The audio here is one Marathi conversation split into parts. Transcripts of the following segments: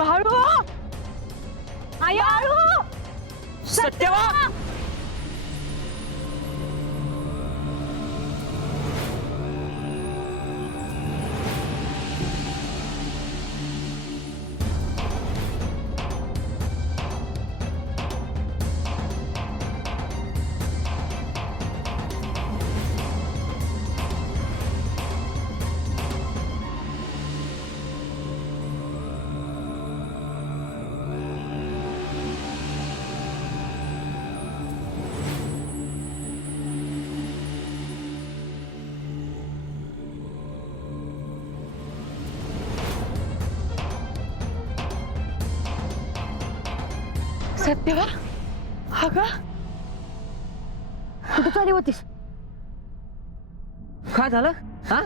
भाळू आया सत्यवा सत्यवा अगं कुठं चालली होतीस? काय झालं हा?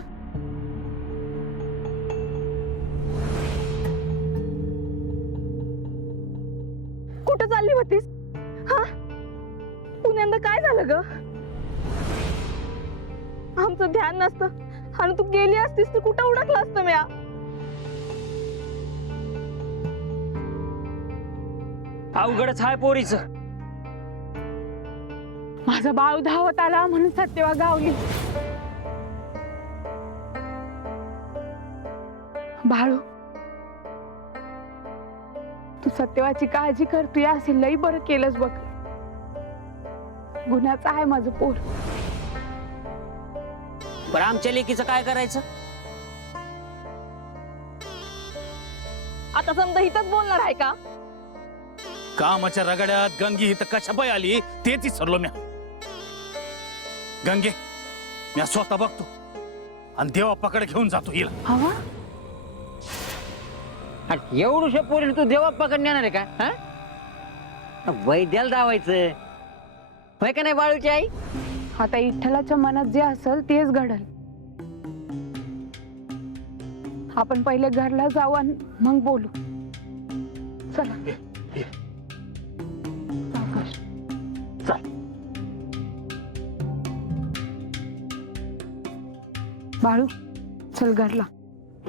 कुठं चालली होतीस? हा पुण्यांदा काय झालं ग? आमचं ध्यान नसतं आणि तू गेली असतीस तर कुठं उडकलं असतं म्या. अवघडच हाय पोरीचं. माझा बाळ धावत आला म्हणून सत्यवा गावली. बाळू तू सत्यवाची काळजी कर. तू असेल लई बरं केलंस बघ. गुन्ह्याचं आहे माझं पोर. पण आमच्या लेकीचं काय करायचं? आता समजा इथंच बोलणार आहे का? कामाच्या रगड्यात गंगी इथं कशा पाय आली तेच विसरलो म्या. गंगे म्या स्वतः बघतो आणि देवापाकडे घेऊन जातो हिला. हवा एवढूशा पोरीला तू देवा पकडून येणार आहे का? हा वैद्याला दावायचं होय का नाही बाळूची आई? आता विठ्ठलाच्या मनात जे असेल तेच घडल. आपण पहिले घरला जाऊ आणि मग बोलू. चला सावकाश. बाळू चल घरला.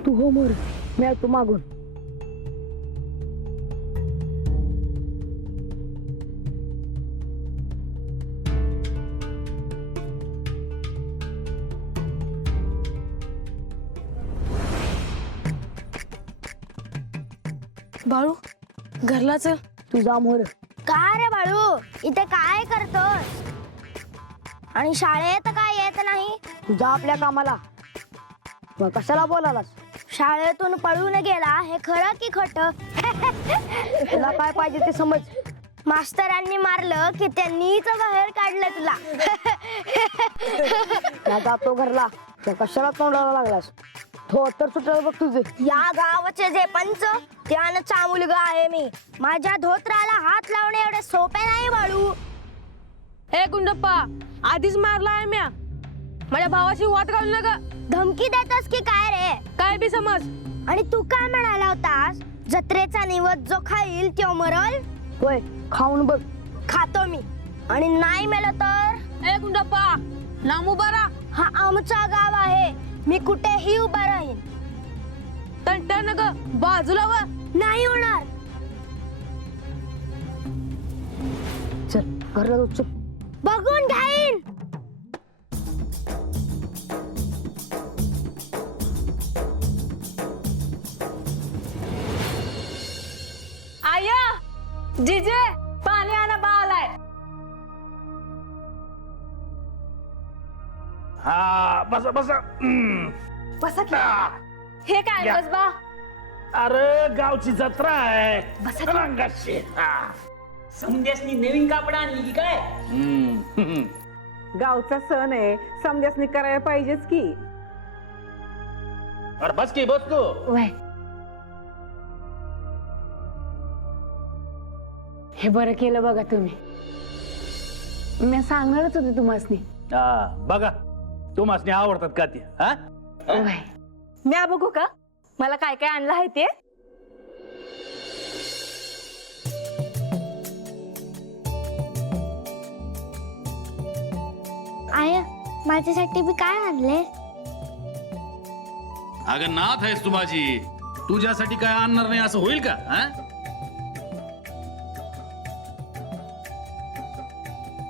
तू हो मोर, मी तू मागून. बाळू घरला चल. तुझा मोर. का रे बाळू इथे काय करतोस? आणि शाळेत काय येत नाही? तुझा आपल्या कामाला. मग कशाला बोलालास? शाळेतून पळून गेला हे खरं की खोट? तुला काय पाहिजे ते समज. मास्तरांनी मारलं की त्यांनीच बाहेर काढलं तुला. त्या जातो घरला. त्या कशाला तोंडाला लागलास? तो तर सुटलं बघ तुझे. या गावाचे जे पंच त्यानचा मुलगा आहे मी. माझ्या धोत्राला हात लावणे एवढे सोपे नाही बाळू. ए गुंडप्पा आधीच मारलाय म्या. माझ्या भावाशी वाद घालू नका. धमकी देतोस की काय रे? काय बी समज. आणि तू काय म्हणाला होतास? जत्रेचा निवद जो खाईल तो मरल. होय खाऊन बघ. खातो मी. आणि नाही मेलं तर? ए गुंडप्पा नाम उभारा. हा आमचा गाव आहे. मी कुठेही उभा राहीन. तंटा नग बाजूला व. नाही होणार. चल घरला जाऊ. चल. बघून घेईन. आया जिजे पाणी आणा बाळालाय. हा बसा बसा. बसा की. हे काय या. बस बा. अरे गावची जत्रा आहे. रंगाची. हा. समध्यासनी नवीन कापड आणली की काय? गावचा सण आहे, समजासनी करायला पाहिजेच की. अरे बस की बस तू. वय हे बरं केलं बघा तुम्ही. मी सांगणारच होते तुम्हासनी. हा बघा तुम्हासनी आवडतात का ते? हा वय म्या बघू का मला काय काय आणलं आहे ते? आया माझ्यासाठी बी काय आणले? अगं नाथ आहेस तू माझी. तुझ्यासाठी काय आणणार नाही असं होईल का? हा?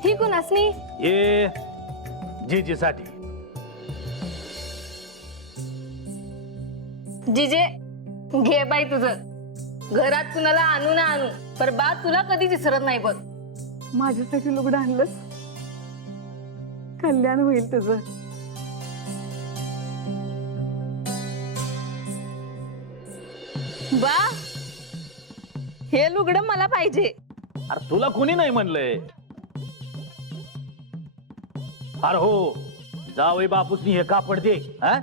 ही कुणासनी? हे जीजीसाठी. जिजे घे बाई तुझं. घरात कुणाला आणू ना आणू पर बा तुला कधी विसरत नाही बघ. माझ्यासाठी लुगडं आणलंस, कल्याण होईल तुझं. बा हे लुगडं मला पाहिजे. अरे तुला कोणी नाही म्हणलंय? अरे हो, जावई बापूसनी हे कापड दे. हा?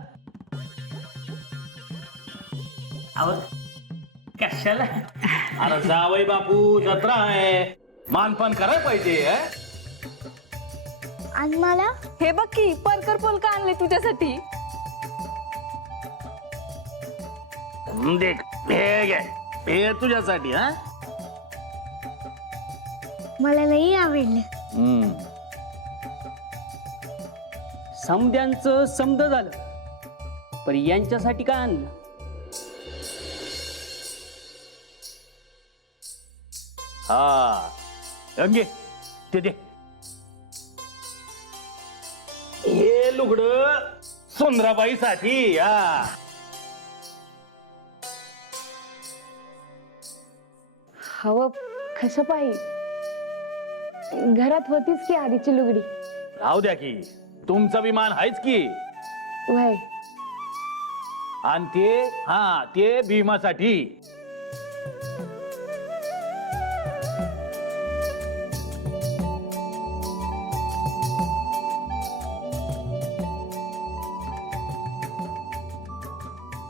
कशाला? अरे जावई बापू जत्रा आहे, मानपान करायला पाहिजे. हा? आणि मला हे बघ की परकर पोलका आणले तुझ्यासाठी. देख हे घे, हे तुझ्यासाठी. हा? मला नाही आवडले. समद्यांचं समद झालं, पण यांच्यासाठी काय आणलं? हा अंगे ते दे. हे लुगड सुंदराबाईसाठी. हा हवं कसं पाहिजे. घरात होतीच की आधीची लुगडी. राहू द्या की, तुमचा विमान आहेच की. वय आणि ते भीमासाठी.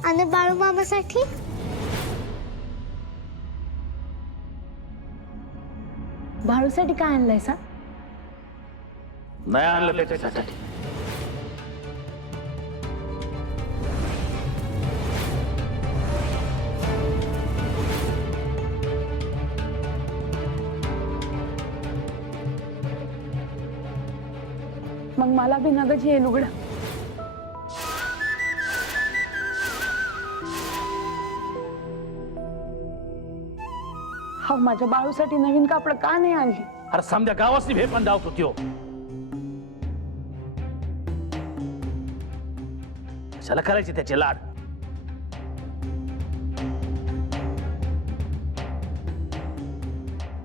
आणि बाळू मामासाठी. भाडूसाठी काय आणलंयसा? नाही आणलं त्याच्यासाठी. मग मला बी नगच हे लुगडं. हा माझ्या बाळूसाठी नवीन कापड का नाही आणली? अरे समजा गावाची भे पण धावतो त्यो. कशाला करायचे त्याचे लाड?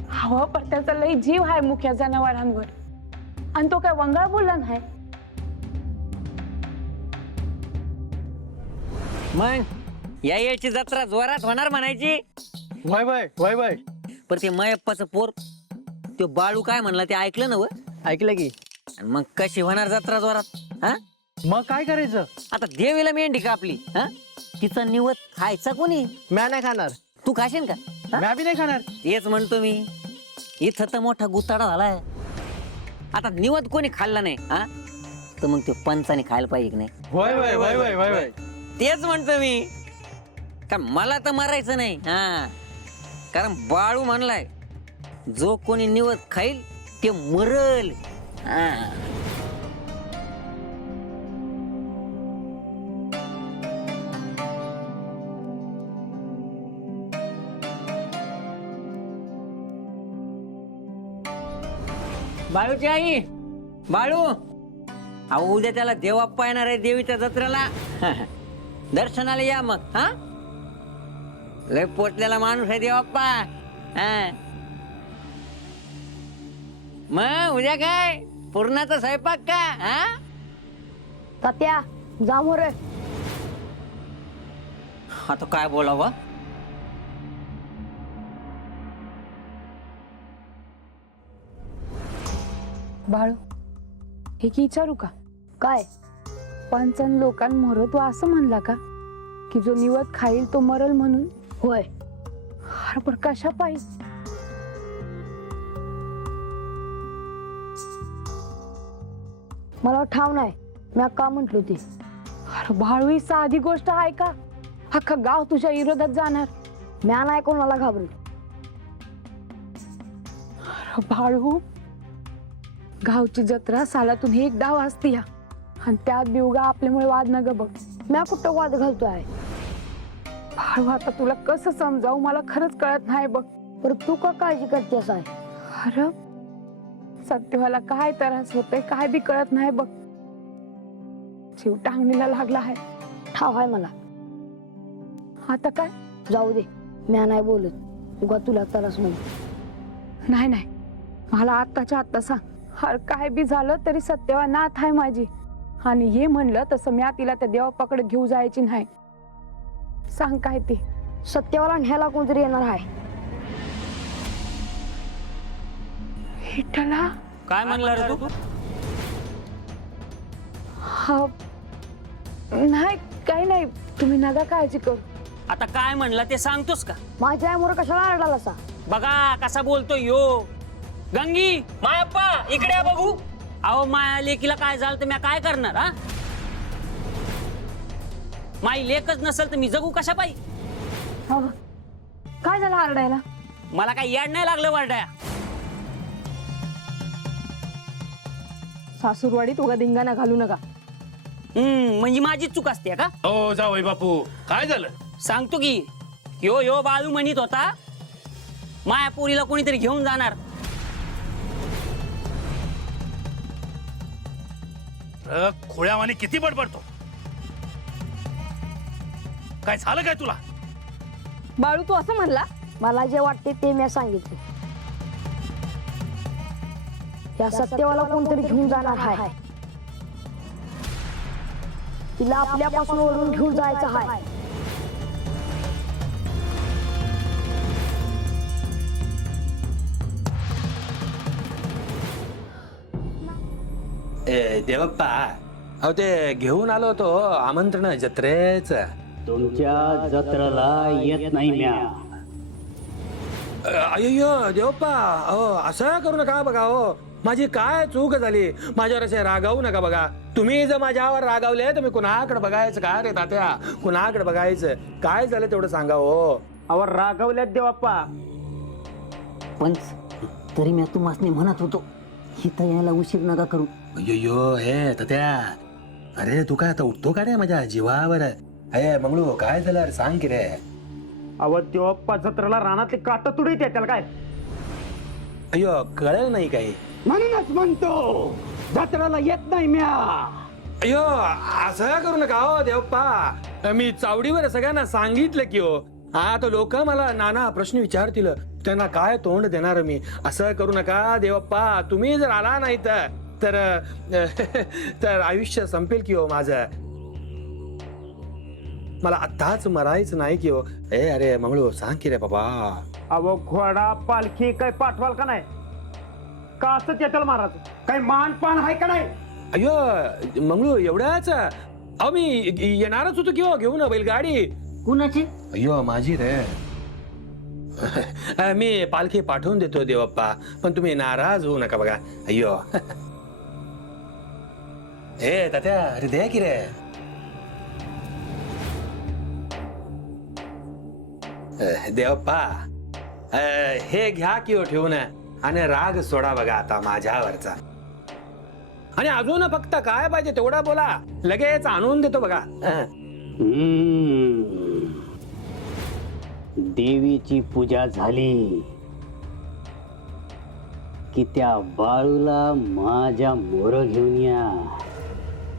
हवा पण त्याचा लई जीव आहे मुख्या जनावरांवर. आणि तो काय वंगाळ बोलला नाही. मग या येळची जत्रा जोरात होणार म्हणायची. Y Y Y Y. पण ते मयप्पाचं पोर तो बाळू काय म्हणला ते ऐकलं ना? व ऐकलं की. आणि मग कशी होणार जत्रा जोरात? हा मग काय करायचं? आता देवीला मेंढी कापली, हा तिचा निवत खायचा कोणी? म्या नाही खाणार. तू खाशील का? हा? म्या बी नाही खाणार. तेच म्हणतो मी, इथं तर मोठा गुताडा झालाय. आता निवत कोणी खाल्ला नाही, हा तर मग ते पंचाने खायला पाहिजे की नाही? Y Y Y Y Y Y. तेच म्हणतो मी का मला तर मारायचं नाही. हा कारण बाळू म्हणलाय जो कोणी निवत खाईल ते मरल. हा बाळूची आई, बाळू अहो उद्या त्याला देवाप्पा येणार आहे देवीच्या जत्रेला. दर्शनाला या मग. हा लय पोचलेला माणूस आहे देवाप्पा. हा मग उद्या काय पूर्णाचा स्वयंपाक का? हा तात्या जा मोरे. आता काय बोलावं? बाळू हे की विचारू का? काय? पंचन लोकांमोर तू असं म्हणला का की जो निवत खाईल तो मरल म्हणून? होय. अरे पण कशा पाहिजे? मला ठाव नाही मी का म्हंटलो ते. अरे बाळू ही साधी गोष्ट आहे का? अख्खा गाव तुझ्या विरोधात जाणार. म्या नाही कोणाला घाबरत. अरे बाळू गावची जत्रा सालातून एक डाव असते या आणि त्यात बिवगा आपल्यामुळे वाद न ग बघ. म्या कुठं वाद घालतो आहे? बाळू आता तुला कसं समजावू मला खरंच कळत नाही बघ. पर तू का काळजी करतेस आहे? अरे सत्यवाला काय त्रास होतोय काय बी कळत नाही बघ. जीव टांगणीला लागला आहे. ठाव आहे मला. आता काय? जाऊ दे, म्या नाही बोलत. उगा तुला त्रास म्हणून. नाही नाही, मला आत्ताच्या आत्ता सांग. अरे काय बी झालं तरी सत्यवा नाथ आहे माझी. आणि हे म्हणलं तसं म्या तिला त्या देवापाकडे घेऊ जायची नाही. सांग काय ते. सत्यवाला न्यायला कोणतरी येणार आहे. विठ्ठला. काय म्हणला रे तू? हा नाही काही नाही, तुम्ही नका काळजी करू. आता काय म्हणला ते सांगतोस का? माझ्या आईमुळे कशाला आरडाल असा? बघा कसा बोलतोय यो. गंगी मायाप्पा इकडे या बघू. अहो माया लेकीला काय झालं तर मी काय करणार हा? माई लेकच नसेल तर मी जगू कशा पाहिजे? हो. काय झालं आरडायला? मला काय याड नाही लागलं वारडाया. सासूरवाडीत उगा धिंगाणा घालू नका. म्हणजे माझीच चूक असते का? हो जावई बापू, काय झालं? सांगतो की यो बाळू म्हणत होता मायापुरीला कोणीतरी घेऊन जाणार. खोळ्यावाने किती बडबडतो. काय झालं काय तुला? बाळू तू असं म्हणला? मला जे वाटते ते मी सांगितले. या सत्यवाला कोणतरी घेऊन जाणार आहे. तिला आपल्यापासून ओढून घेऊन जायचं आहे. देवप्पा, अहो ते घेऊन आलो होतो आमंत्रण जत्रेच. तुमच्या जत्राला येत नाही म्या. अय्यो देवप्पा, अहो असं करू नका बघा. हो माझी काय चूक झाली. माझ्यावर असे रागावू नका बघा. तुम्ही जर माझ्यावर रागावले तर मी कुणाकडे बघायचं काय रे तात्या? कुणाकडे बघायचं? काय झालं तेवढं सांगा. हो अहो रागवल्यात देवाप्पा. पण तरी मी तुम्हाला म्हणत होतो इथं यायला उशीर नका करू. अय्यो हे तात्या, अरे तू काय आता उठतो का रे माझ्या जीवावर? अरे मंगळू काय झालं अरे सांग की रे. अहो देवाप्पा जत्राला रानातली काट तुडीत त्याला काय? अय्यो कळलं नाही काही. म्हणूनच म्हणतो जत्राला येत नाही म्या. अय्यो असं करू नका हो देवप्पा. मी चावडीवर सगळ्यांना सांगितलं की हो. आता लोक मला नाना प्रश्न विचारतील, त्यांना काय तोंड देणार मी. असं करू नका देवप्पा. तुम्ही जर आला नाही तर तर आयुष्य संपेल की हो माझं. मला आताच मरायचं नाही की हो. अरे मंगळू सांग की रे बाबा. अहो घोडा पालखी काय पाठवाल का नाही? का असंच येतल महाराज? काही मान पान आहे का नाही? अय्यो मंगळू एवढ्याच. अहो मी येणारच होतो की हो घेऊन बैलगाडी. कुणाची? अय्यो माझी रे. मी पालखी पाठवून देतो देवप्पा, पण तुम्ही नाराज होऊ नका बघा. अय्यो हे तात्या, अरे दे की रे. देवप्पा हे घ्या की हो ठेवून आणि राग सोडा बघा आता माझ्यावरचा. आणि अजून फक्त काय पाहिजे तेवढा बोला, लगेच आणून देतो बघा. देवीची पूजा झाली की त्या बाळूला माझ्या मोर घेऊन या.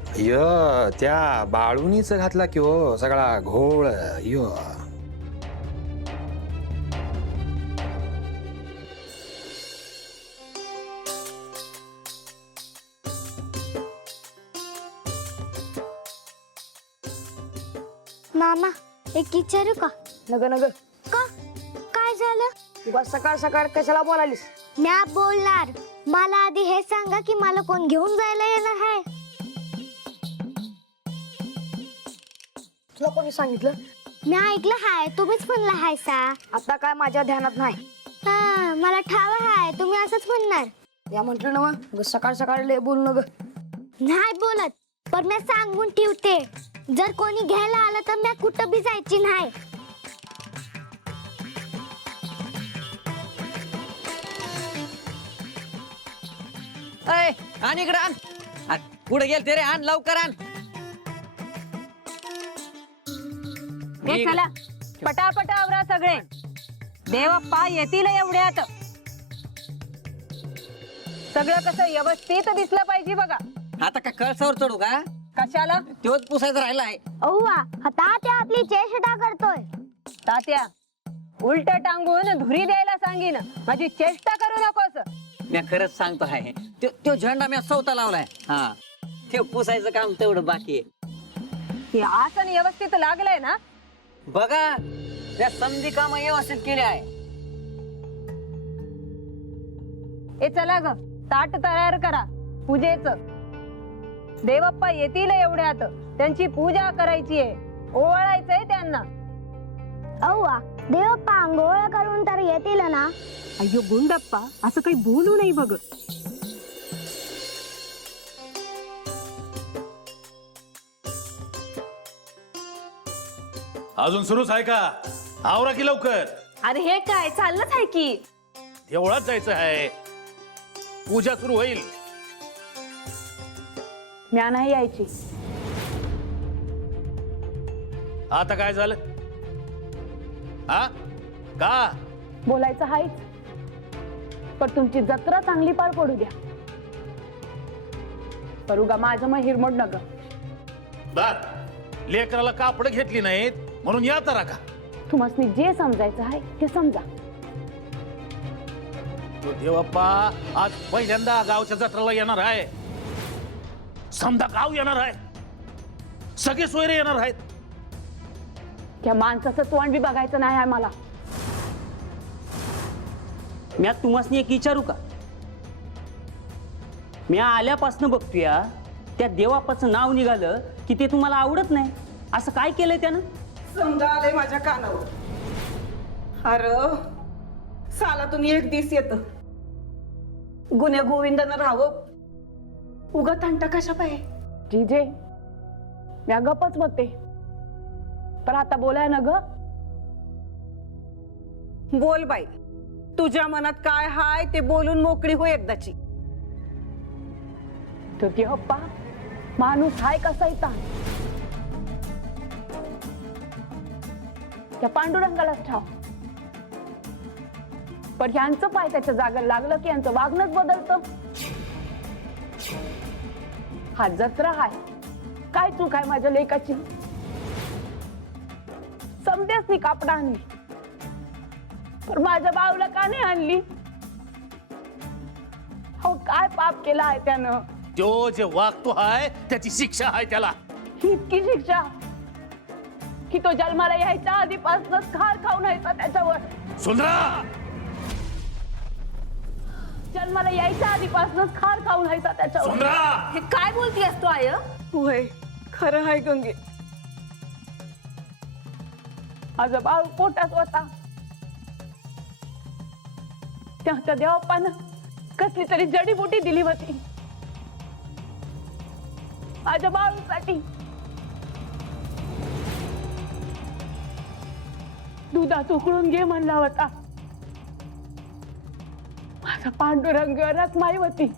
अय्यो त्या बाळूनीच घातला की हो सगळा घोळ. अय्यो मामा एक विचारू का? नग नग, का काय झालं? उगा सकाळ सकाळ कशाला बोलालीस? म्या बोलणार. मला आधी हे सांगा की मला कोण घेऊन जायला येणार आहे? तुला कोणी सांगितलं? म्या ऐकलं हाय, तुम्हीच म्हणला हाय सा. आता काय माझ्या ध्यानात नाही. हा मला ठाव हाय, तुम्ही असंच म्हणणार. या म्हटलं ना मग सकाळ सकाळ लय बोलू नग. नाही बोलत, पण मी सांगून ठेवते, जर कोणी घ्यायला आलं तर मी कुठं बी जायची नाही. आण इकडे आण. पुढे गेल ते रे, आण लवकर आण. हे चला पटापट आवरा सगळे, देवप्पा येतील एवढ्यात. सगळं कसं व्यवस्थित दिसलं पाहिजे बघा. आता का कळसावर चढू का? कशाला? तोच पुसायचा राहिलाय. अव्वा आता त्या आपली चेष्टा करतोय. तात्या, उलट टांगून धुरी द्यायला सांगीन, माझी चेष्टा करू नकोस. मी खरंच सांगतो आहे, तो झेंडा मी स्वतः लावलाय. हा, ते पुसायचं काम तेवढं बाकी आहे. हे आसन व्यवस्थित लागलंय ना? बघा, त्या समधी काम व्यवस्थित केले आहे. ए चला ग, ताट तयार करा पूजेच. देवप्पा येतील एवढ्यात, त्यांची पूजा करायची आहे, ओवाळायचंय त्यांना. अव्वा देवप्पा आंघोळ करून तर येतील ना? अय्यो गुंडप्पा, असं काही बोलू नाही बघ. अजून सुरूच आहे का? आवरा की लवकर. अरे हे काय चाललंच आहे की. देवळात जायचं आहे, पूजा सुरू होईल. म्या नाही यायची. आता काय झालं? हा का? बोलायचं आहेच, पण तुमची जत्रा चांगली पार पडू द्या. करू गा माझं मग हिरमोड नग. बर, लेकराला कापड घेतली नाहीत म्हणून या तर का? तुम्हाला जे समजायचं आहे ते समजा. तो देवप्पा आज पहिल्यांदा गावच्या जत्रेला येणार आहे. समजा गाव येणार आहे, सगळे सोयरे येणार आहेत. त्या माणसाचं तोंड बी बघायचं नाही आहे मला. मी तुम्हाला एक विचारू का? मी आल्यापासून बघतोय त्या देवापाचं नाव निघालं की ते तुम्हाला आवडत नाही. असं काय केलंय त्यानं? समजा आलंय माझ्या कानावर. अरे सालातून एक दिस येत, गुन्हे गोविंदानं राहावं, उगा तंटा कशा पाहिजे. जीजे, म्या गपच होते, पण आता बोलाय ना ग. बोल बाई, तुझ्या मनात काय हाय ते बोलून मोकळी हो एकदाची. तो देवप्पा माणूस हाय कसा येता, त्या पांडुरंगालाच ठाव. पण ह्यांचं पाय त्याच्या जागेला लागलं की यांचं वागणंच बदलतं. हा जत्रा हाय, काय चूक आहे माझ्या लेकाची? समजेच नाही कापडा आणली, पण माझ्या बाऊला का नाही आणली? हो काय पाप केला आहे त्यानं? तो जे वागतो आहे त्याची शिक्षा आहे त्याला. इतकी शिक्षा की तो जन्माला यायच्या आधीपासूनच खार खाऊन यायचा त्याच्यावर. सुंदरा, जन्माला यायच्या आधीपासूनच खार खाऊन यायचा त्याच्यावर. सुंदरा, हे काय बोलती असतो आय? होय, खरं हाय गंगे. माझा बाळ पोटात होता, त्या देवप्पानं कसली तरी जडीबुटी दिली होती माझ्या बाळूसाठी. दुधात उकळून घे म्हणला होता. माझा पांडुरंग रखमाई होती,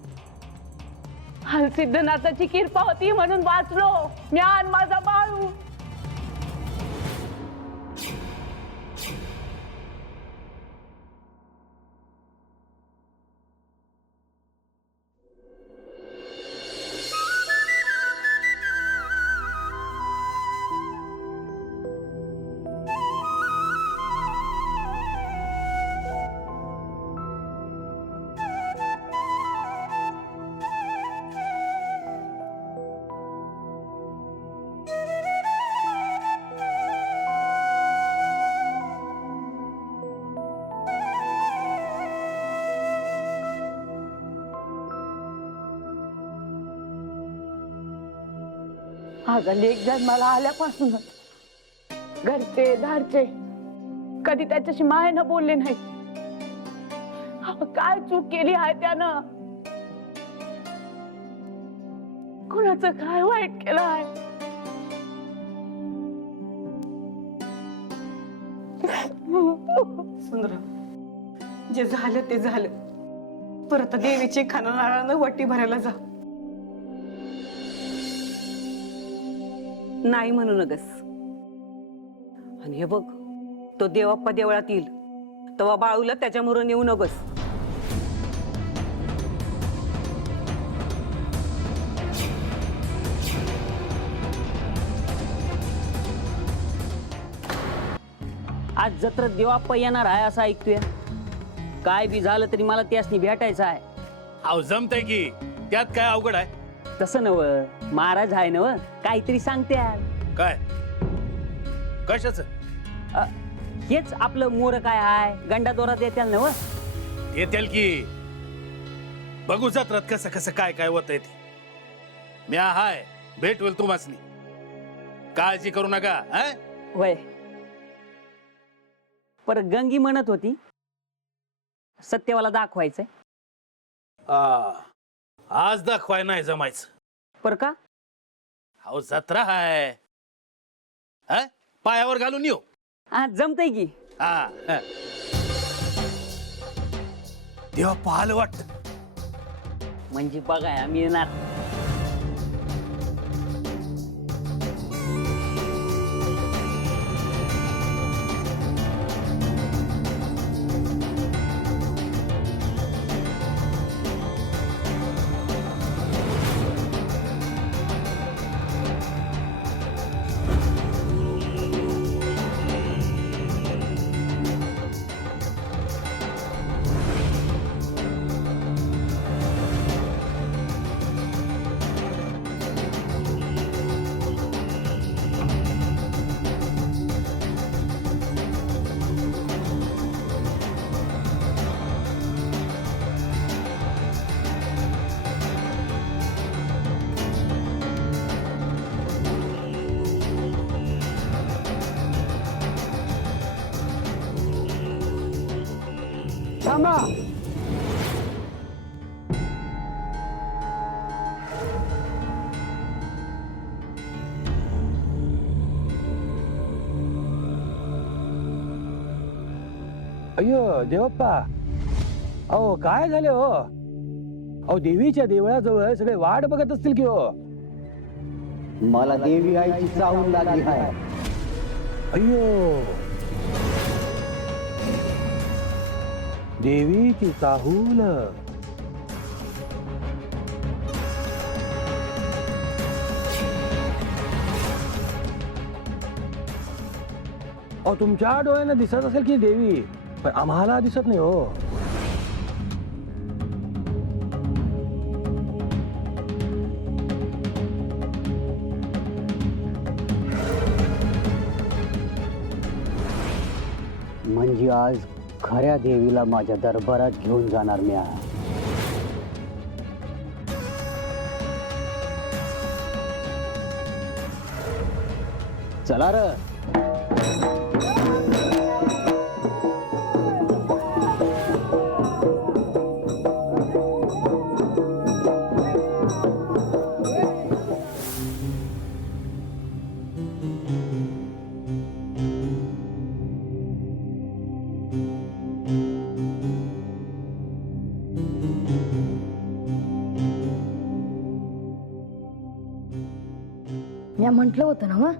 हलसिद्धनाथाची कृपा होती म्हणून वाचलो मी आणि माझा बाळू. माझा लेक जन्माला आल्यापासूनच घरचे दारचे कधी त्याच्याशी मायेनं बोलले नाही. काय चूक केली आहे त्यानं? कोणाचं काय वाईट केलं आहे? सुंदर, जे झालं ते झालं. परत देवीची खानारानं वटी भरायला जा. नाही म्हणू नगस. आणि हे बघ, तो देवाप्पा देवळात येईल तेव्हा बाळूला त्याच्यामुळे नेऊ नगस. आज जत्रेत देवाप्पा येणार आहे असं ऐकतोय. काय बी झालं तरी मला त्यासनी भेटायचं आहे. अहो जमतंय की, त्यात काय अवघड आहे? तसं नव महाराज आहे नव, काहीतरी सांगत्याल. काय कशाच? हेच आपलं मोर काय आहे, गंडा दोरात येत्याल नव. येतील की, बघू जत्रात कसं कसं काय काय होत ते. मी हाय, भेट होईल तुम्हासनी, काळजी करू नका. वय पर गंगी म्हणत होती सत्यवाला दाखवायचंय. आज दाखवाय नाही जमायचं. पर का? अहो जत्रा हाय, पायावर घालून येऊ. जमतय की. देवा पाहिलं वाटत. म्हणजे बघाय आम्ही येणार. थांबा. अय्यो देवप्पा, अहो काय झाले हो? अहो देवीच्या देवळाजवळ सगळे वाट बघत असतील की हो? मला देवी आईची चाहूल लागली आहे. अय्यो, देवीची चाहूल. अहो तुमच्या डोळ्यांना दिसत असेल की देवी, पण आम्हाला दिसत नाही हो. म्हणजे आज खऱ्या देवीला माझ्या दरबारात घेऊन जाणार मी आहे. चला र. मी म्हंटल होतं ना मग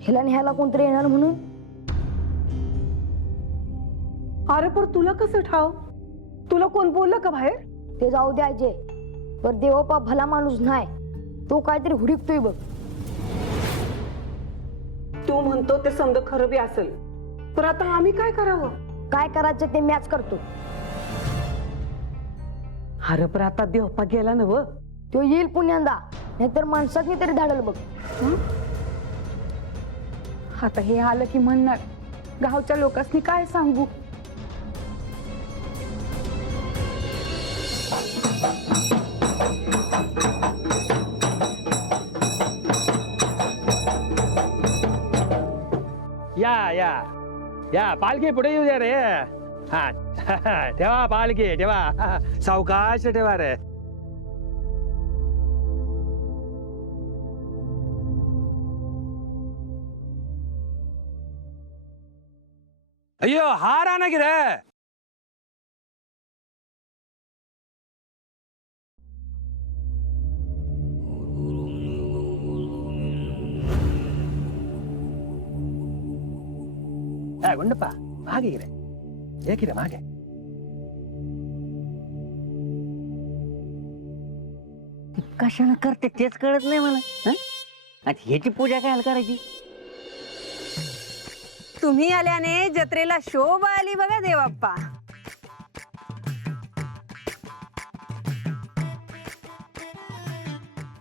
हिला न्यायला कोणतरी येणार म्हणून. अरे पर तुला कसं ठाव? तुला कोण बोललं का बाहेर? ते जाऊ द्यायचे, पर देवप्पा भला माणूस नाही, तो काहीतरी हुडकतोय बघ. तू म्हणतो ते समज खरं बी असेल, पण आता आम्ही काय करावं? काय करायचं ते मॅच करतो. अरे पर आता देवप्पा गेला ना व. तो येईल पुण्यांदा, नाहीतर माणसातनी तरी धाडल बघ. आता हे आलं की म्हणणार गावच्या लोकांनी काय सांगू. या या या, पालखी पुढे येऊ द्या रे. हा ठेवा पालखी ठेवा, सावकाश ठेवा रे. अय्यो हार आणा की रे. गुंडप्पा मागे गे रे, ये की रे मागे. कशाला करते तेच कळत नाही मला. हं? आणि ह्याची पूजा काय करायची? तुम्ही आल्याने जत्रेला शोभा आली बघा देवाप्पा.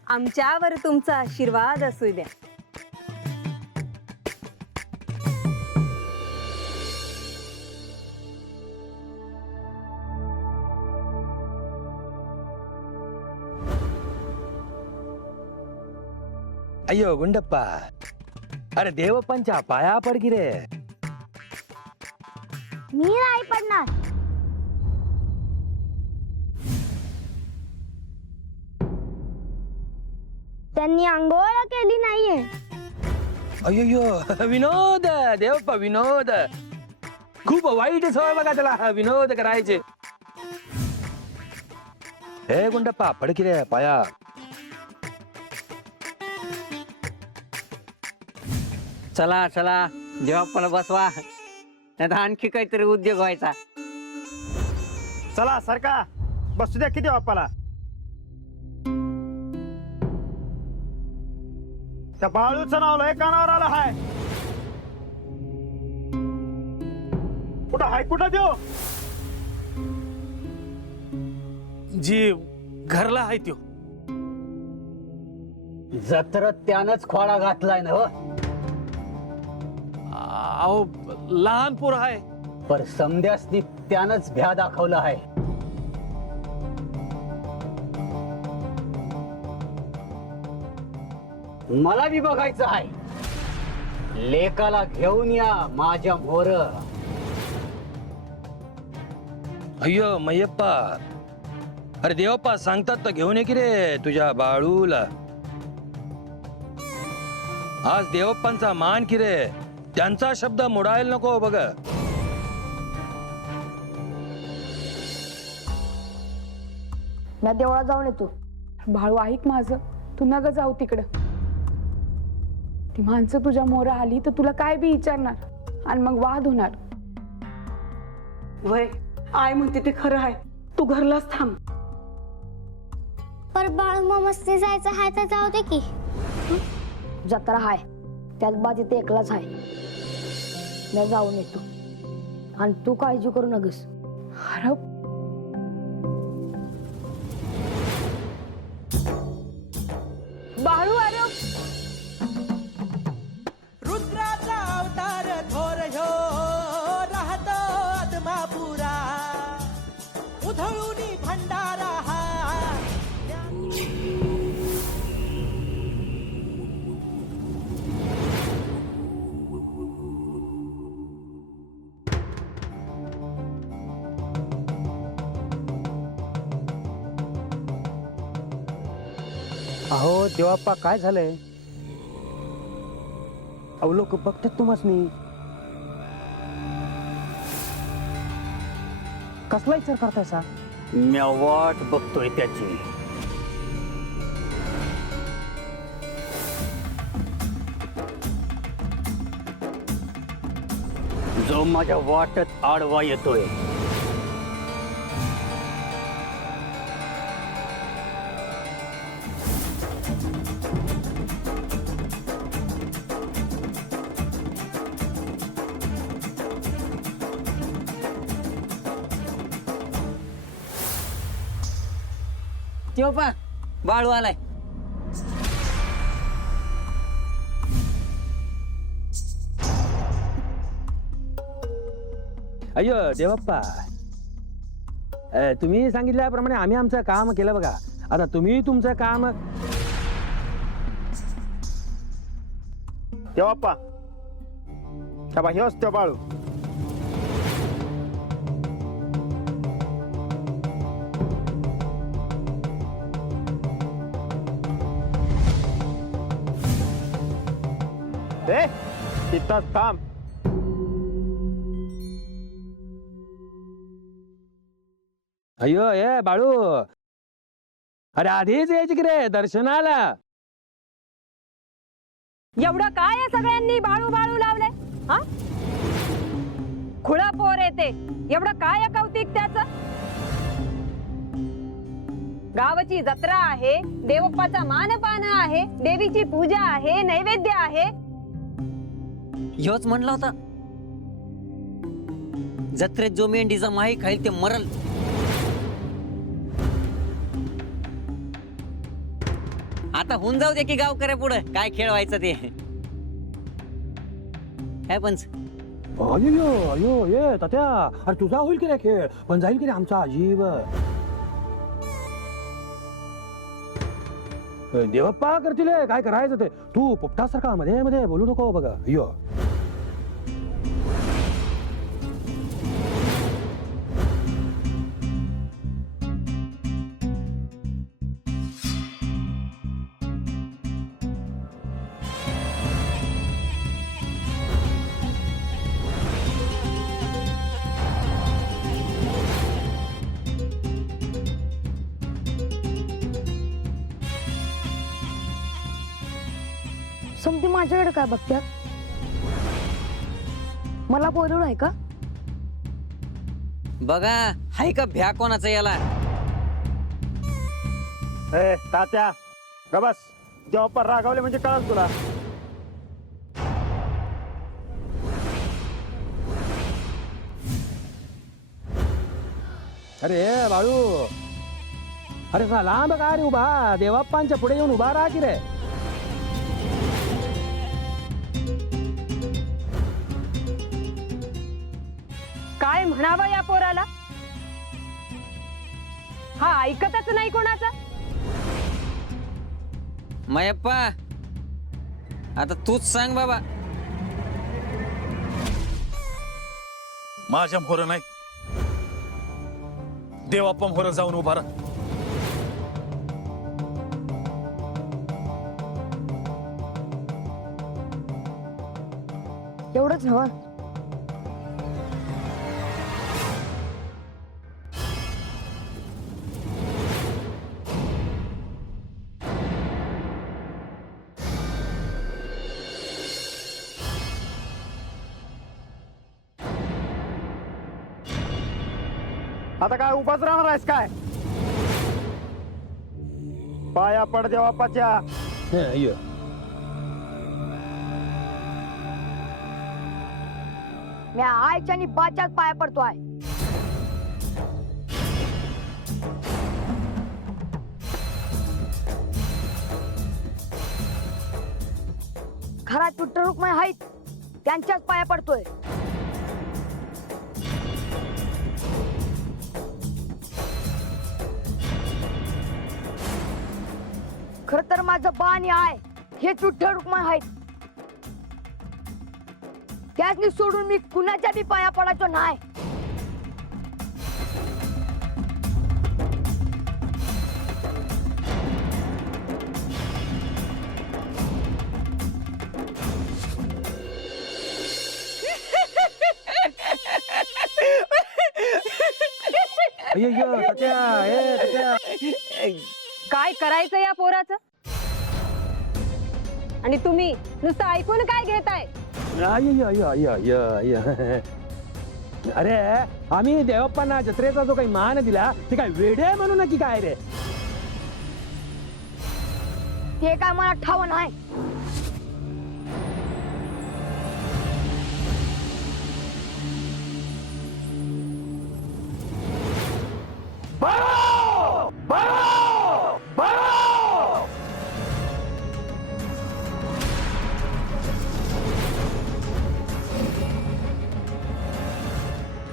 आमच्यावर तुमचा आशीर्वाद असू द्या. अय्यो गुंडप्पा, अरे देवप्पांच्या पाया पड की रे. मी नाही पडणार. त्यांनी आंघोळ केली नाहीये. अय्यो विनोद, देवप्पा विनोद. खूप वाईट सवय बघा त्याला विनोद करायचे. हे गुंडप्पा पड की रे पाया. चला चला देवाप्पाला बसवा, नाही आणखी काहीतरी उद्योग व्हायचा. चला सरका, बसू द्या किती बाप्पाला. त्या बाळूचं नाव लय कानावर आलं हाय. कुठं हाय, कुठं देव? जी घरला आहे त्यो. जत्रत त्यानंच खोडा घातलाय ना. हो अहो लहान पोर आहे. पर समध्यासनी त्यानंच भ्या दाखवलं आहे. मला बी बघायचं आहे. लेकाला घेऊन या माझ्या मोर. अय्यो मय्यप्पा, अरे देवप्पा सांगतात तर घेऊन ये की रे तुझ्या बाळूला. आज देवप्पांचा मान की रे, त्यांचा शब्द मोडायला नको बघ. मी देवळात जाऊन येतो. बाळू ऐक माझं, तू नग जाऊ तिकडं. ती माणसं तुझ्या मोर आली तर तुला काय बी विचारणार आणि मग वाद होणार. वय आय म्हणते ते खरं आहे. तू घरलाच थांब. पर बाळू मामासने जायचं आहे तर जाऊ दे की. जत्रा हाय, त्यात बा तिथे एकलाच आहे. मी जाऊन येतो आणि तू काळजी करू नगस. अरे बाळू, अरे रुद्राचा अवतार थोर ह्यो राहतो आत्मापुरा. उधळूनी भंडारा हा. अहो देवाप्पा काय झालंय? अहो लोक बघतात तुम्हासनी. कसला विचार करतायसा? मी वाट बघतोय त्याची. जो माझ्या वाटत आडवा येतोय. देवप्पा बाळू आलाय. अय्यो देवप्पा, तुम्ही सांगितल्याप्रमाणे आम्ही आमचं काम केलं बघा. आता तुम्ही तुमचं काम. देवाप्पा, त्या बा ह्योच त्यो बाळू. तिथंच थांब. अय्यो ये बाळू, अरे आधीच यायची की रे दर्शनाला. एवढं काय या सगळ्यांनी बाळू बाळू लावलंय? हा खुळा पोर येते एवढं काय कौतिक त्याचं. गावाची जत्रा आहे, देवप्पाचा मानपान आहे, देवीची पूजा आहे, नैवेद्य आहे. ह्योच म्हणला होता जत्रेत जो मेंढीचा माही खाईल ते मरल. आता होऊन जाऊ दे की गावकऱ्या पुढे काय खेळवायचं ते. काय पंच अयो अयो ये तात्या, अरे तुझा होईल की रे खेळ, पण जाईल की रे आमचा अजीब. देवप्पा करतील काय करायचं ते. तू पोपटासारखा मध्ये मध्ये बोलू नको बघा. अयो समती माझ्याकडे काय बघत्यात? मला बोलवलं आहे का? बघा हाय का भ्या कोणाचा याला. ए तात्या ग बस. देवप्पा रागावले म्हणजे कळलं तुला. अरे बाळू, अरे सा लांब का रे उभा, देवाप्पांच्या पुढे येऊन उभा राहा की रे. काय म्हणावं या पोराला. हा ऐकतच नाही कोणाचा. मायप्पा आता तूच सांग बाबा. माझ्या मोहर नाही, देवाप्पा मोहर जाऊन उभा राहा. एवढंच नव्ह. आता काय उभाच राहणार आहेस काय? पाया पड देवाप्पाच्या. अयो मी आयच्या आणि बाच्यात पाया पडतोय. घरात विठ्ठल रुक्माई आहेत त्यांच्याच पाया पडतोय. खर तर माझं बा आणि आय हेच विठ्ठल रुक्माई आहेत. त्यासनी सोडून मी कुणाच्या बी पाया पडायचो नाही. अय्यो तात्या, ए तात्या. काय करायचं या पोराचं. आणि तुम्ही नुसतं ऐकून काय घेताय. अय्यो अय्यो अय्यो अय्यो अय्यो. अरे आम्ही देवप्पांना जत्रेचा जो काही मान दिला ते काय वेडे म्हणू नकी काय रे. ते काय मला ठाव नाही.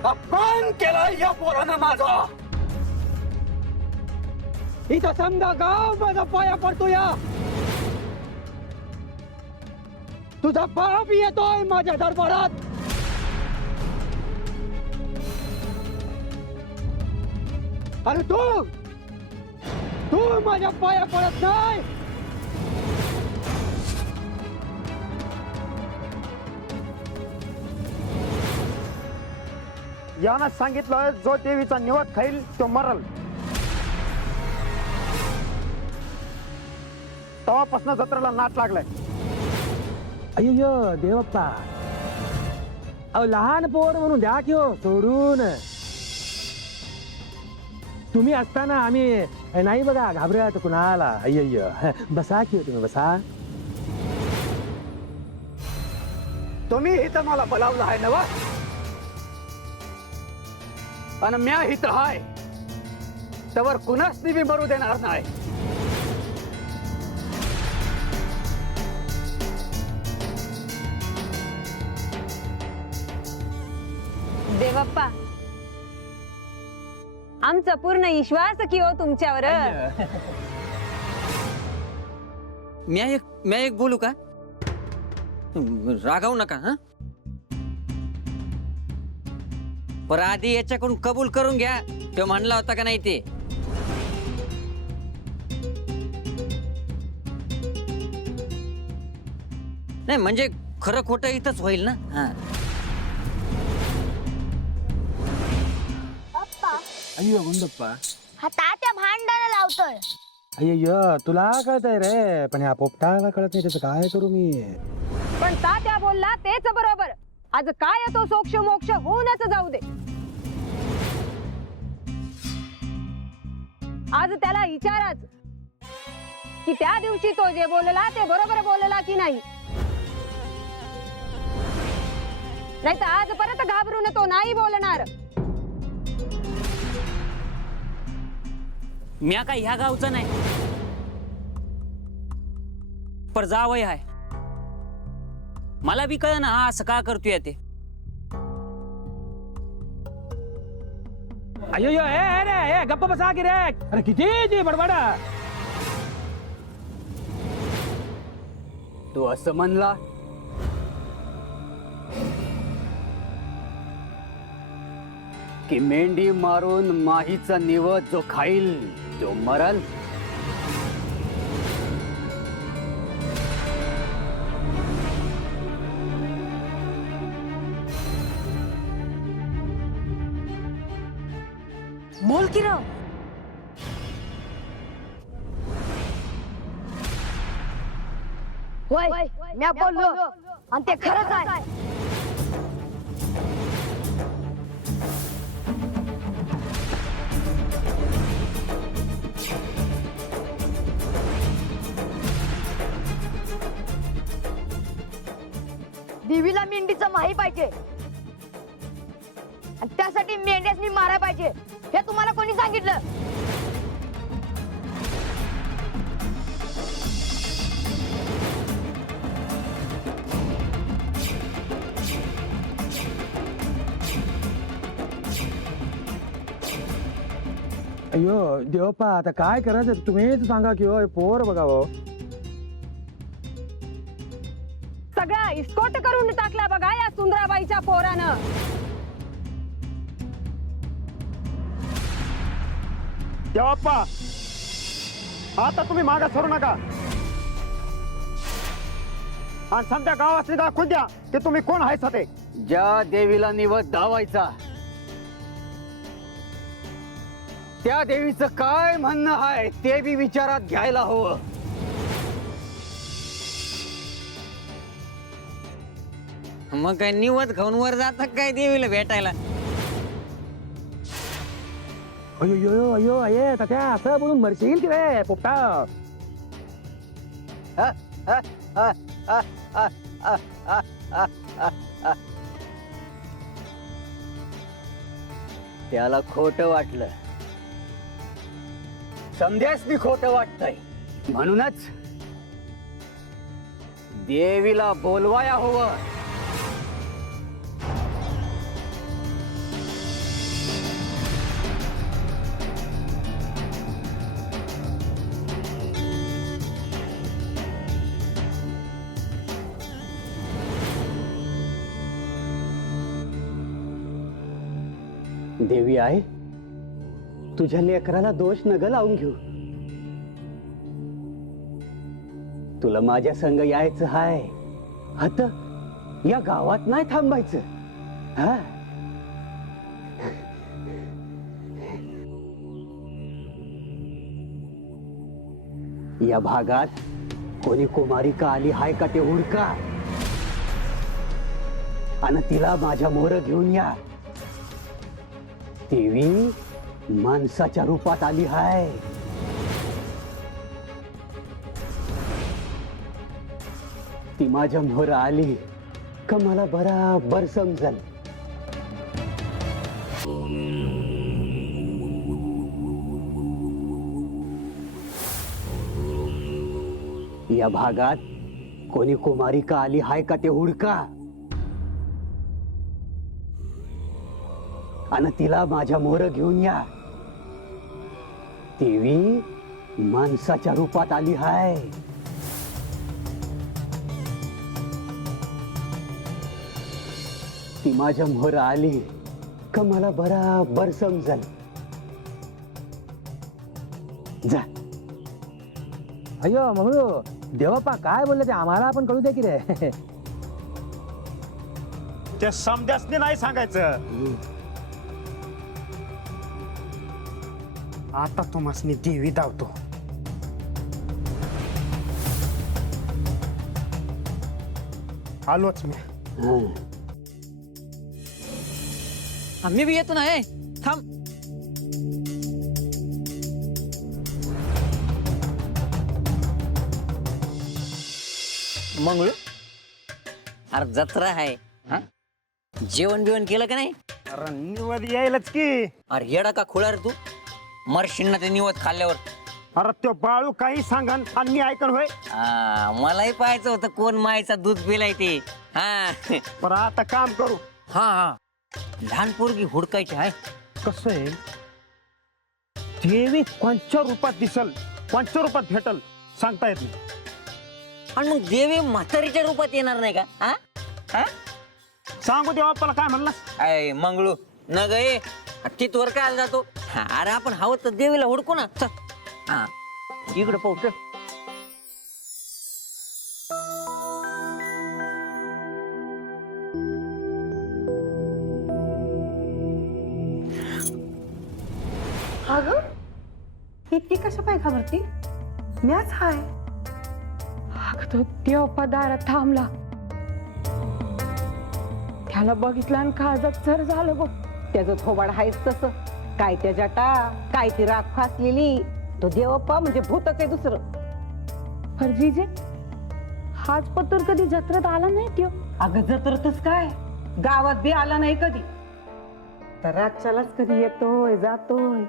अपमान केला या पोरानं माझा. इथं समजा गाव माझा पाया पडतो या. तुझा बाप येतोय माझ्या दरबारात. अरे तू माझ्या पाया पडत नाही. यानं सांगितलं जो देवीचा निवड खाईल तो मरल. तेव्हापासून जत्रेला नाट लागलाय. अय्यो देवप्पा, अहो लहान पोर म्हणून द्या की हो सोडून. तुम्ही असताना आम्ही नाही बघा घाबरत कुणाला. अय्य बसा की हो तुम्ही बसा. तुम्ही इथं मला बोलावलं आहे नवा आणि म्या इथं हाय तवर कुणाच मी मरू देणार नाही. देवप्पा आमचा पूर्ण विश्वास की हो तुमच्यावर. मी एक बोलू का? रागावू नका हा. पर आधी याच्याकडून कबूल करून घ्या तो म्हणला होता का नाही ते. नाही म्हणजे खरं खोटं इथंच होईल ना. हा अय्यो गुंडप्पा हा तात्या भांडण लावतोय. अय्य तुला कळतंय रे पण ह्या पोपटाला कळत नाही. त्याचं काय करू मी. पण तात्या बोलला तेच बरोबर. आज काय तो सोक्ष मोक्ष होऊनच जाऊ दे. आज त्याला विचाराच की त्या दिवशी तो जे बोलला ते बरोबर बोलला की नाही. नाहीतर आज परत घाबरून तो नाही बोलणार. म्या काय ह्या गावचा नाही पर जावय आहे. मला बी कळ ना हा असं का करतोय ते. अय्यो ए रे गप्प बसा की रे. अरे किती ती बडबडा. तू असं म्हणला की मेंढी मारून माहीचा निवत जो खाईल तो मरल. बोल की राव. होय म्या बोललो आणि ते खरंच आहे. देवीला मेंढीचं माही पाहिजे आणि त्यासाठी मेंढ्यासनी मारायला पाहिजे. हे तुम्हाला कोणी सांगितलं? अय्यो देवप्पा आता काय करायचं तुम्हीच सांगा की हो. पोर बघावं. सगळा इस्कोट करून टाकला बघा या सुंदराबाईच्या पोरानं. देवप्पा आता तुम्ही मागे सरू नका आणि समजा गावातली दाखवून द्या की तुम्ही कोण आहे ते. ज्या देवीला निवत धावायचा त्या देवीचं काय म्हणणं आहे ते बी विचारात घ्यायला हवं. मग काय निवत खाऊन वर जातात काय देवीला भेटायला. अय्यो अय्यो अये तात्या असं बोलून मरशील की रे पोपटा. त्याला खोट वाटलं. समध्यास बी खोट वाटतंय म्हणूनच देवीला बोलवाया हवं. देवी आहे तुझ्या लेकराला दोष नग लावून घेऊ. तुला माझ्या संग यायचं हाय. आता या गावात नाही थांबायचं. हा या भागात कोणी कुमारिका आली हाय का ते हुडका. आणि तिला माझ्या मोर घेऊन या. देवी माणसाच्या रूपात आली हाय. ती माझ्या मोर आली का मला बराबर समजल. या भागात कोणी कुमारिका आली हाय का ते हुडका आणि तिला माझ्या मोर घेऊन या. देवी माणसाच्या रूपात आली हाय. ती माझ्या मोर आली का मला बराबर समजल. जा. अयो मंगळू देवप्पा काय बोलले ते आम्हाला पण कळू द्या की रे. त्या समजासने नाही सांगायचं. आता तुम्हाला देवी धावतो. आलोच मी. मी बी येतो ना. थांब. मंगळू अरे जत्रा आहे. जेवण बिवण केलं का नाही? अरे निवड यायलाच की. अरे येडा का खुळा रे तू? मरशील ना ते निवत खाल्ल्यावर. अरे तो बाळू काही सांगन आणि मी ऐकन होय. मलाही पाहायचं होतं कोण मायचा दूध पिलाय ते. हा पण आता काम करू. हा लहान पोरगी हुडकायची आहे. कसं आहे देवी कोणच्या रूपात दिसल कोणच्या रूपात भेटल सांगता येत नाही. आणि मग देवी म्हातारीच्या रूपात येणार नाही का? हा सांगू देवा आपल्याला काय म्हणला. अय मंगळू न गे तिथवर काय जातो. अरे आपण हवं तर देवीला हुडकू ना. चल हा इकडे पाहू. चल. अगं इतकी कशा पाय घाबरती? म्याच हाय. अगं तो देवप्पा दारात थांबला. त्याला बघितलं आणि काळजात चर झालं बघ. त्याचं थोबाड आहेच तसं. काय त्या जटा काय ती राख फासलेली. तो देवप्पा म्हणजे भूतच आहे दुसरं. फर्जीजे हाच पतूर कधी जत्रेत आला नाही त्यो. अगं जत्रतच काय गावात बी आला नाही कधी. तर रातच्यालाच कधी येतोय जातोय.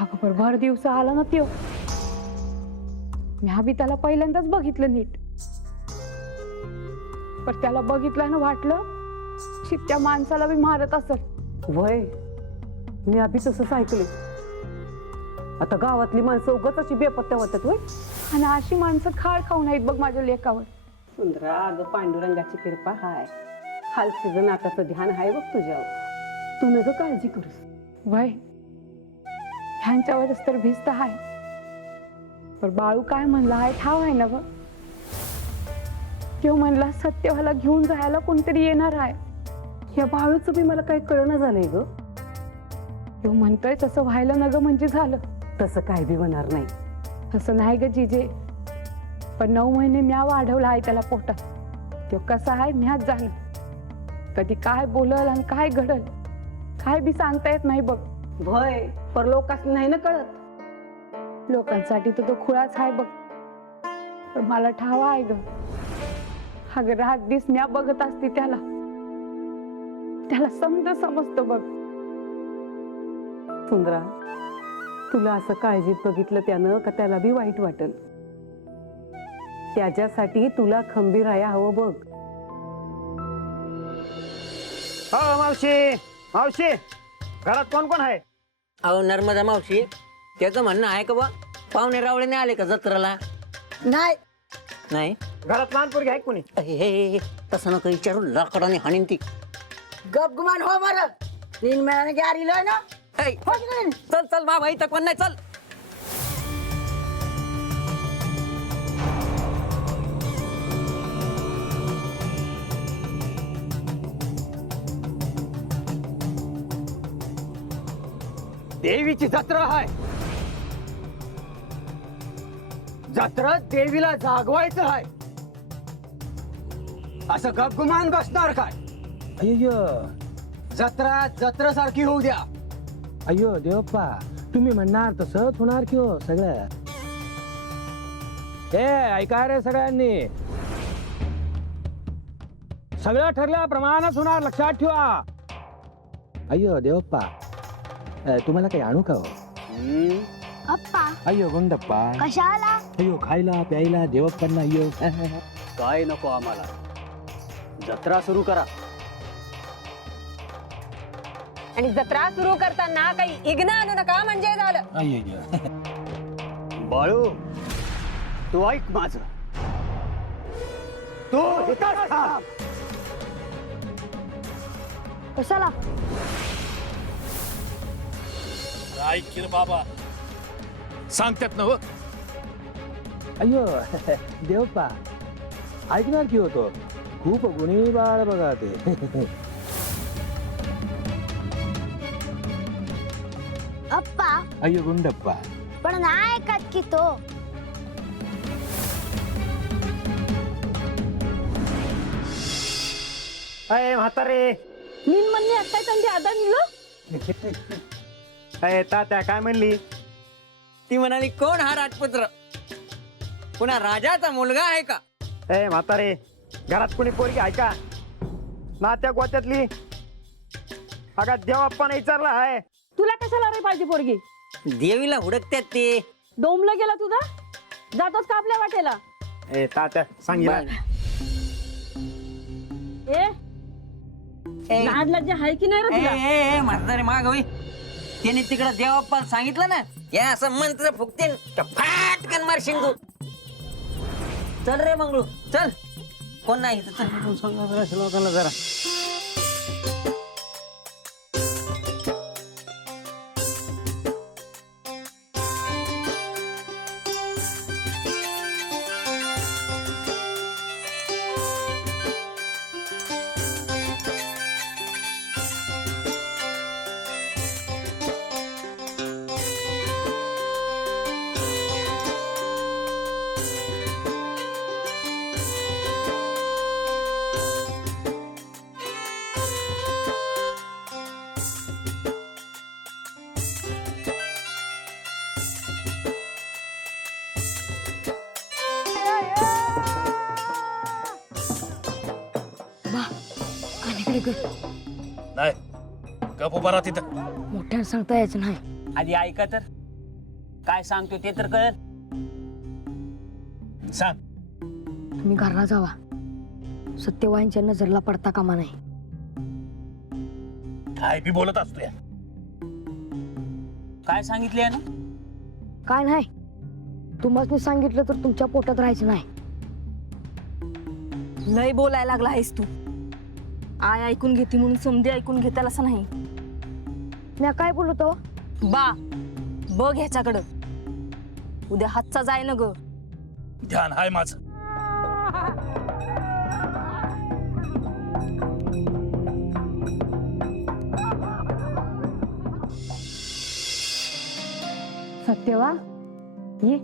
अगं पर भर दिवसा आला ना त्यो. मी बी त्याला पहिल्यांदाच बघितलं नीट. पण त्याला बघितल्यानं वाटलं त्या माणसाला बी मारत असेल. वय मी आधी तसंच ऐकले. आता गावातली माणसं उगाच अशी बेपत्त्या होतात. वय आणि अशी माणसं खाळ खाऊन आहेत बघ माझ्या लेकावर. सुंदरा अगं पांडुरंगाची कृपा हाय. हालसीचं नाताचं ध्यान हाय बघ तुझ्यावर. तू नग काळजी करूस. वय ह्यांच्यावरच तर भिस्त हाय. पण बाळू काय म्हणला आहे ठाव आहे ना ग. तो म्हणला सत्यवाला घेऊन जायला कोणतरी येणार आहे. या बाळूचं बी मला काही कळणं झालंय ग. तो म्हणतोय तसं व्हायला न ग म्हणजे झालं. तसं काय बी होणार नाही. तसं नाही ग जिजे. पण 9 महिने म्या वाढवला आहे त्याला पोटात. तो कसा आहे म्याच जाणं. कधी काय बोलल आणि काय घडल काय बी सांगता येत नाही बघ. भय पर लोकांना नाही ना कळत. लोकांसाठी तर तो खुळाच आहे बघ. पण मला ठावा आहे ग. अगं रात दिस म्या बघत असते त्याला. त्याला समजत बघ. सुंदरा तुला असं काळजीत बघितलं त्यानं का त्याला बी वाईट वाटेल. त्याच्यासाठी तुला खंबीर राहायला हवं बघ. हो मावशी मावशी घरात कोण कोण आहे? अहो नर्मदा मावशी त्याचं म्हणणं आहे का बा पाहुणे रावळे नाही आले का जत्रेला? नाही नाही घरात लहानपोरगी आहे कोणी? हे तसं नका विचारू. लाकडाने हाणीन ती. गपगुमान हो बरं. 3 महिन्याने गारी लय ना. चल चल बाबा इथं कोण नाही. चल देवीची जत्रा आहे. जत्रा देवीला जागवायचं आहे. असं गपगुमान बसणार काय? अय्यो जत्रा जत्रा सारखी होऊ द्या. अय्यो देवप्पा तुम्ही म्हणणार तसंच होणार की हो सगळं. ए ऐका रे सगळ्यांनी, सगळं ठरल्याप्रमाणेच होणार, लक्षात ठेवा. अय्यो देवप्पा तुम्हाला काही आणू का हो? अप्पा अय्यो गुंडप्पा, कशाला? अय्यो खायला प्यायला देवप्पांना अय्यो. काय नको आम्हाला, जत्रा सुरू करा. आणि जत्रा सुरू करताना काही इग्न आणू नका म्हणजे झालं. अय्यो बाळू तू ऐक माझ, तू इथंच थांब. कशाला? ऐक की रे बाबा, सांगतात ना हो. अय्यो देवप्पा ऐकणार की होतो, खूप गुणी बाळ बघा ते. अप्पा अय्यो गुंडप्पा, पण नाही ऐकत की तो. अय म्हातारे, नीन म्हणणे आता त्यांची आदा निघलो. अय तात्या काय म्हणली? ती म्हणाली कोण हा राजपुत्र, पुन्हा राजाचा मुलगा आहे का? ए म्हातारे, घरात कोणी पोरगी आहे का? नात्या गोत्यातली? अगा देवाप्पा नाही विचारला आहे. तुला कशाला रे पाहिजे पोरगी? देवीला हुडकतात ते. डोंबला गेला तुझा, जातोस का आपल्या वाटेला? ए तात्या सांगितलं. ए लाड लज्जा आहे की नाही रे तुला? म्हातारे माग होई, त्याने तिकडे देवाप्पा सांगितलं ना, या असं मंत्र फुकते फाटकन मारशील तू. चल रे मंगळू चल, कोण नाही इथं, चल. लोकांना जरा नाही गप उभा राहा तिथं. मोठ्यानं सांगता यायचं नाही. आधी ऐका तर, काय सांगतो ते तर कळत. सांग. तुम्ही घरला जावा, सत्यवाईंच्या नजरला पडता कामा नाही. काय बी बोलत असतो या. काय सांगितले ना? काय नाही, तुम्हाला सांगितलं तर तुमच्या पोटात राहायचं नाही. लय बोलायला लागला आहेस तू. आय ऐकून घेते म्हणून समधी ऐकून घेताल असं नाही. मी काय बोलतो? बा बघ ह्याच्याकडं, उद्या हातचा जाय ना ग. ध्यान हाय माझं. सत्यवा ये,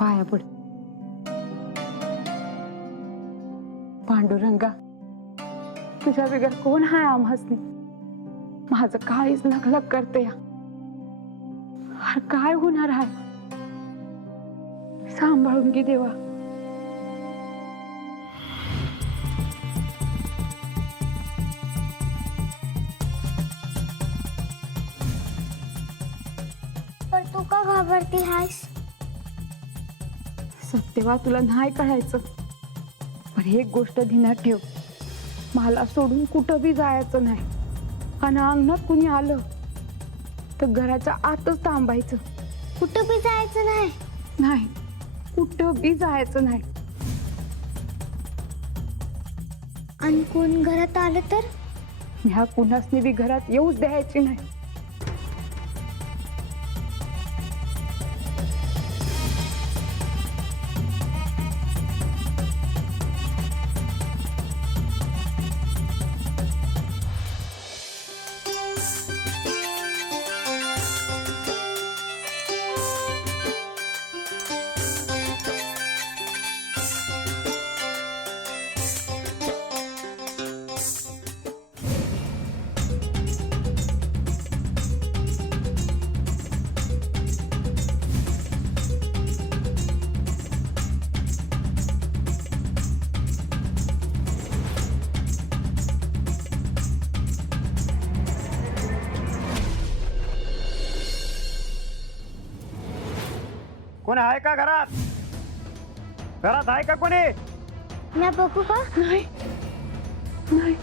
पाया पड. पांडुरंगा, तुझ्या बिगर कोण हाय आम्हासनी? माझं काळीच लखलख करते या. अरे काय होणार आहे? सांभाळून घे देवा. पण तू का घाबरती आहेस? सत्यवा, तुला नाही कळायचं, पण एक गोष्ट ध्यानात ठेव, मला सोडून कुठं बी जायचं नाही. आणि अंगणात कुणी आलं तर घराच्या आतच थांबायचं. कुठं बी जायचं नाही. नाही, कुठं बी जायचं नाही. आणि कोण घरात आलं तर? ह्या कुणासनी बी घरात येऊच द्यायची नाही. कोणी आहे का घरात? घरात आहे का कोणी? मी बघू का? नाही नाही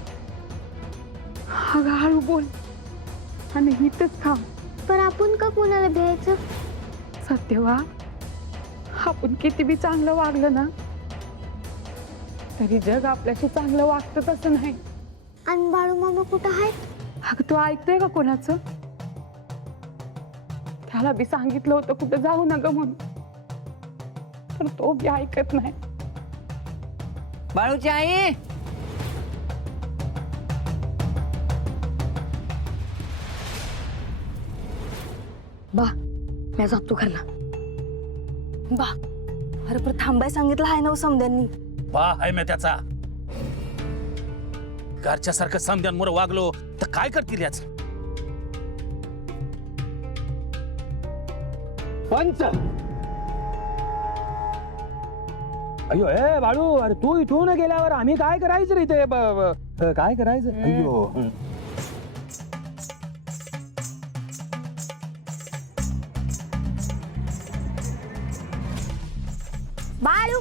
अगं हळू बोल आणि इथंच थांब. पण आपण का कोणाला भ्यायचं? सत्यवा, आपण किती बी चांगलं वागलं ना तरी जग आपल्याशी चांगलं वागतं तसं नाही. आणि बाळू मामा कुठं आहेत? अगं तू ऐकतोय का कोणाचं? त्याला बी सांगितलं होतं कुठं जाऊ नका म्हणून, तर तो बी ऐकत नाही. बाळूची आई, बा मी जातो घरला. बा अरे पण थांबाय सांगितलं आहे ना समद्यांनी. बा आहे मी त्याचा. घरच्या सारखं समद्यांमुळे वागलो तर काय करतील याच? पंच अयो ए बाळू, अरे तू इथून गेल्यावर आम्ही काय करायचं रे इथे? काय करायचं? अयो बाळू,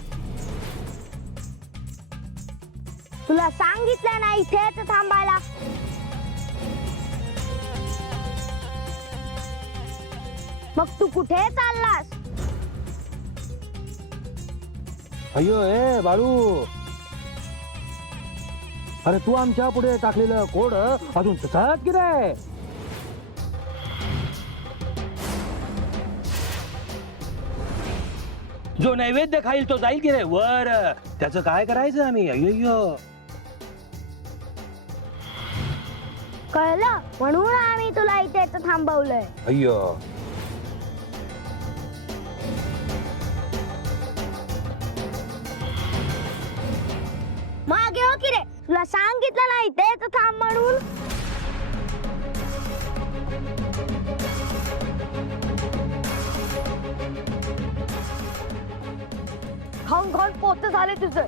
तुला सांगितलं ना इथेच थांबायला. मग तू कुठे चाललास? अयो ए बाळू, अरे तू आमच्या पुढे टाकलेलं कोड अजून तसाच की रे? जो नैवेद्य खाईल तो जाईल की रे वर? त्याचं काय करायचं आम्ही? अय्यो कळलं, म्हणून आम्ही तुला इथेच थांबवलंय. अय्यो मागे हो की रे, तुला सांगितलं ना इथेच थांब म्हणून. खाऊन खाऊन पोत झाले तुझं.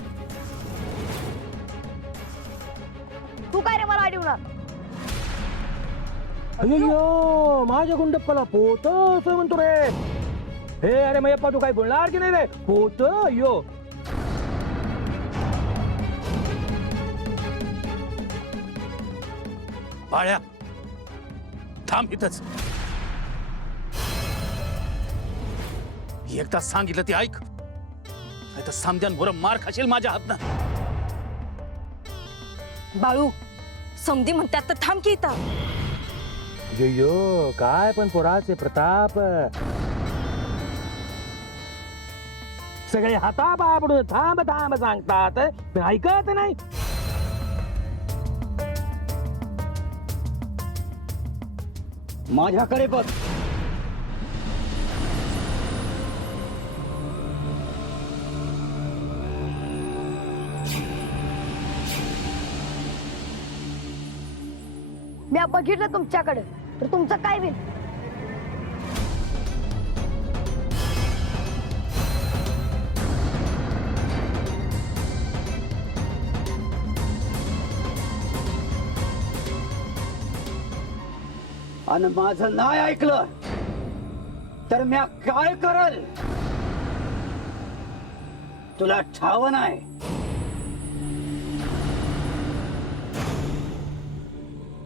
तू काय रे मला अडवणार? अय्यो माझ्या गुंडप्पाला पोत असं म्हणतो रे. हे अरे मयप्पा, तू काय बोलणार की नाही रे? पोत? अय्यो बाळ्या, थांब इथंच. एकदा सांगितलं ते ऐक, नाही तर समद्यांबरोबर मार खाशील माझ्या हातनं. बाळू, समधी म्हणतात तर थांब की इथं. अय्यो काय पण पोराचे प्रताप. सगळे हातापाया पडून थांब थांब सांगतात, पण ऐकत नाही. माझ्याकडे बघ. मी बघितलं तुमच्याकडे तर तुमचं काय होईल? आणि माझं नाही ऐकलं तर म्या काय करल तुला ठाव नाही.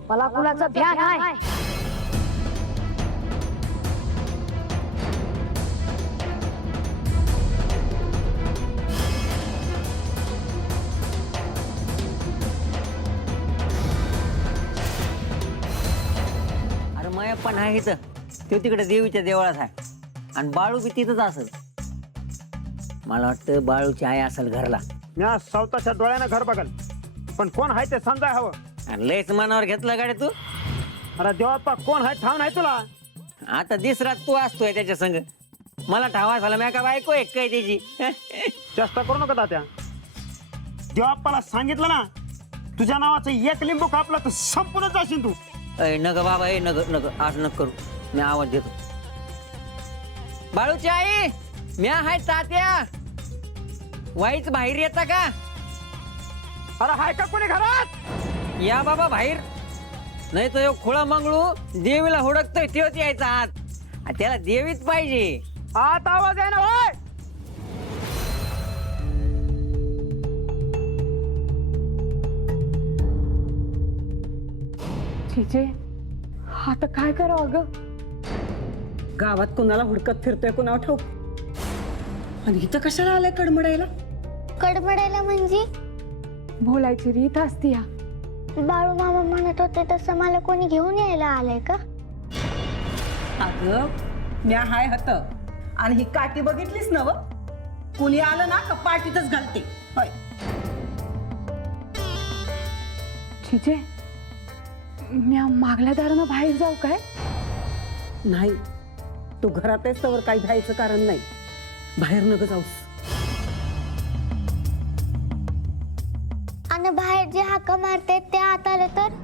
मला कुणाचं भ्या नाही. अरे मयप्पा नाही इथं, तो तिकडे देवीच्या देवळात आहे आणि बाळू बी तिथंच असेल. मला वाटतं बाळूची आई असेल घरला. मी आज स्वतःच्या डोळ्यानं घर बघल, पण कोण आहे ते समजाय हवं. अरे लयच मनावर घेतलं गाडी तू. अरे देवाप्पा, कोण आहे ठाव नाही तुला? आता दिसरात तू असतोय त्याच्या संग. मला ठावा झाला, मी का बायको एक काय त्याची. चेष्टा करू नका तात्या. देवाप्पाला सांगितलं ना, तुझ्या नावाचं एक लिंबू कापला तर संपूर्णच जाशील तू. अय नग बाबा, ए नग नग, आज नग करू. मी आवाज देतो. बाळूची आई, मी आहे तात्या. वाईच बाहेर येता का? अरे हाय का कोणी घरात? या बाबा बाहेर. नाही तर खुळा मंगळू देवीला हुडकतोय तेव्हाच यायचा आत. त्याला देवीच पाहिजे. आत आवाज आहे ना होय? चिजे आता काय करावं अगं? गावात कोणाला हुडकत फिरतोय कोणाला ठाऊक. आणि इथं कशाला आलाय कडमडायला? कडमडायला म्हणजे? बोलायची रीत असती या. बाळू मामा म्हणत होते तसं मला कोणी घेऊन यायला आलंय का? अगं म्या हाय हत आणि ही काठी बघितलीस ना व? कुणी आलं ना का पाठीतच घालते. होय. चिजे मी मागल्या दारानं बाहेर जाऊ काय? नाही, तू घरात आहेस तर काही भ्यायचं कारण नाही. बाहेर नका जाऊस. आणि बाहेर जे हाका मारते ते आत आले तर?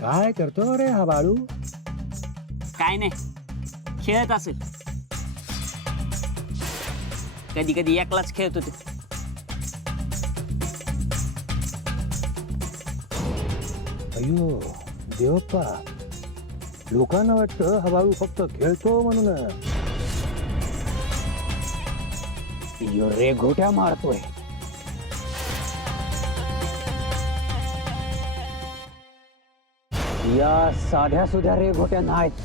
काय करतो रे हा बाळू? काय नाही, खेळत असेल. कधी कधी एकलाच खेळत होते. अयो देवप्पा, लोकांना वाटतं हा बाळू फक्त खेळतो म्हणून. यो रे घोट्या मारतोय. या साध्या सुध्या रे घोट्या नाहीत.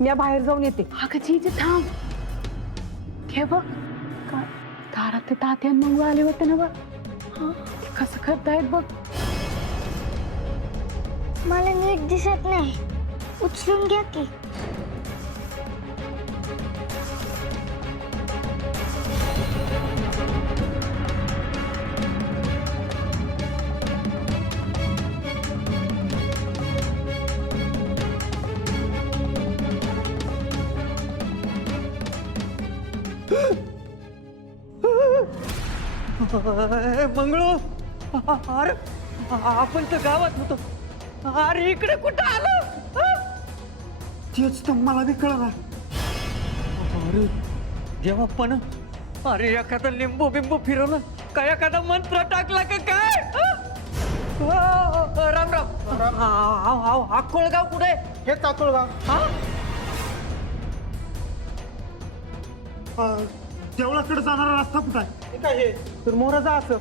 मी बाहेर जाऊन येते. अगं चिजे थांब. घे बघ काय दारात ते तात्यान मंगू आले होते ना बघ. ते कसं करतायत बघ. मला नीट दिसत नाही, उचलून घ्या की. मंगळू, अरे आपण तर गावात होतो. अरे इकडे कुठं आलं? तेच तर मला बी कळलं. अरे जेव्हा पण अरे एखादा लिंबू बिंबू फिरवलं काय, एखादा मंत्र टाकला का काय? राम राम. अक्कोळगाव कुठे? हेच अक्कोळगाव. देवळाकडे जाणारा रस्ता कुठं आहे? काय हे तर मोराचा असं